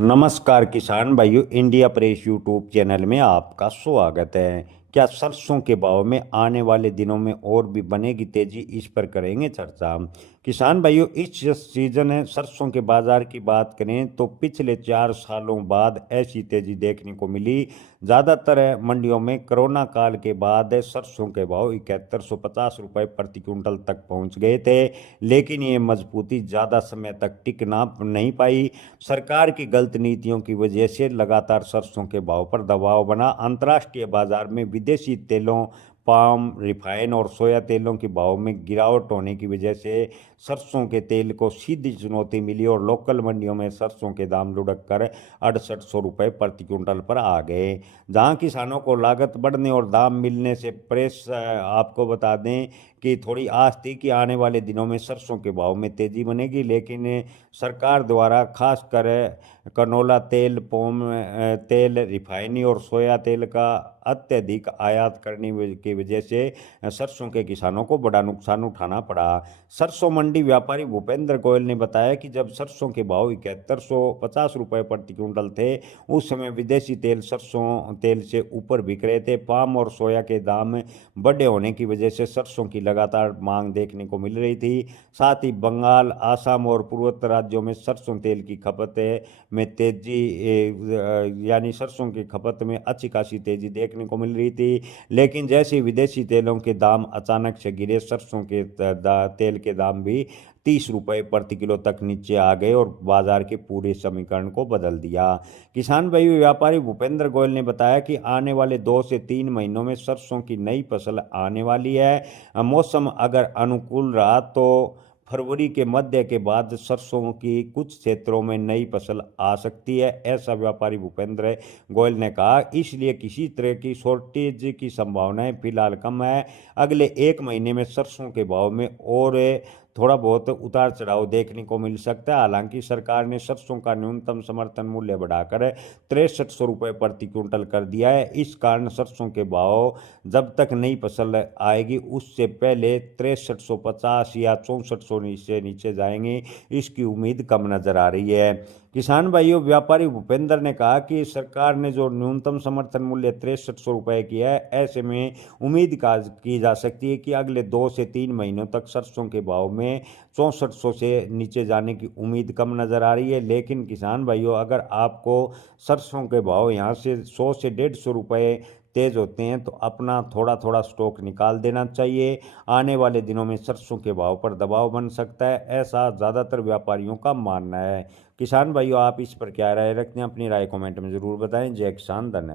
नमस्कार किसान भाइयों, इंडिया प्रेस यूट्यूब चैनल में आपका स्वागत है। क्या सरसों के भाव में आने वाले दिनों में और भी बनेगी तेजी, इस पर करेंगे चर्चा। किसान भाइयों, इस सीजन है सरसों के बाजार की बात करें तो पिछले 4 सालों बाद ऐसी तेजी देखने को मिली। ज़्यादातर मंडियों में कोरोना काल के बाद सरसों के भाव 7150 रुपये प्रति क्विंटल तक पहुंच गए थे, लेकिन ये मजबूती ज़्यादा समय तक टिक ना नहीं पाई। सरकार की गलत नीतियों की वजह से लगातार सरसों के भाव पर दबाव बना। अंतर्राष्ट्रीय बाजार में विदेशी तेलों, पाम, रिफाइन और सोया तेलों के भाव में गिरावट होने की वजह से सरसों के तेल को सीधी चुनौती मिली और लोकल मंडियों में सरसों के दाम लुढ़क कर 6800 रुपये प्रति क्विंटल पर आ गए। जहां किसानों को लागत बढ़ने और दाम मिलने से प्रेस आपको बता दें कि थोड़ी आस थी कि आने वाले दिनों में सरसों के भाव में तेजी बनेगी, लेकिन सरकार द्वारा खासकर कनोला तेल, पोम तेल, रिफाइनी और सोया तेल का अत्यधिक आयात करने की वजह से सरसों के किसानों को बड़ा नुकसान उठाना पड़ा। सरसों मंडी व्यापारी भूपेंद्र गोयल ने बताया कि जब सरसों के भाव 7150 रुपये प्रति क्विंटल थे, उस समय विदेशी तेल सरसों तेल से ऊपर बिक रहे थे। पाम और सोया के दाम बढ़े होने की वजह से सरसों की लगातार मांग देखने को मिल रही थी। साथ ही बंगाल, आसाम और पूर्वोत्तर राज्यों में सरसों तेल की खपत में तेजी यानी सरसों की खपत में अच्छी खासी तेजी देखने को मिल रही थी। लेकिन जैसे विदेशी तेलों के दाम अचानक से गिरे, सरसों के तेल के दाम भी 30 रुपये प्रति किलो तक नीचे आ गए और बाजार के पूरे समीकरण को बदल दिया। किसान भाई व्यापारी भूपेंद्र गोयल ने बताया कि आने वाले 2 से 3 महीनों में सरसों की नई फसल आने वाली है। मौसम अगर अनुकूल रहा तो फरवरी के मध्य के बाद सरसों की कुछ क्षेत्रों में नई फसल आ सकती है, ऐसा व्यापारी भूपेंद्र गोयल ने कहा। इसलिए किसी तरह की शॉर्टेज की संभावनाएं फिलहाल कम है। अगले 1 महीने में सरसों के भाव में और थोड़ा बहुत उतार चढ़ाव देखने को मिल सकता है। हालांकि सरकार ने सरसों का न्यूनतम समर्थन मूल्य बढ़ाकर 6300 रुपये प्रति क्विंटल कर दिया है। इस कारण सरसों के भाव जब तक नई फसल आएगी उससे पहले 6350 या 6400 से नीचे जाएंगे, इसकी उम्मीद कम नजर आ रही है। किसान भाइयों, व्यापारी भूपेंद्र ने कहा कि सरकार ने जो न्यूनतम समर्थन मूल्य 6300 रुपये किया है, ऐसे में उम्मीद की जा सकती है कि अगले 2 से 3 महीनों तक सरसों के भाव में 6400 से नीचे जाने की उम्मीद कम नज़र आ रही है। लेकिन किसान भाइयों, अगर आपको सरसों के भाव यहाँ से 100 से 150 रुपये तेज होते हैं तो अपना थोड़ा थोड़ा स्टॉक निकाल देना चाहिए। आने वाले दिनों में सरसों के भाव पर दबाव बन सकता है, ऐसा ज़्यादातर व्यापारियों का मानना है। किसान भाइयों, आप इस पर क्या राय रखते हैं? अपनी राय कमेंट में ज़रूर बताएं। जय किसान, धन्यवाद।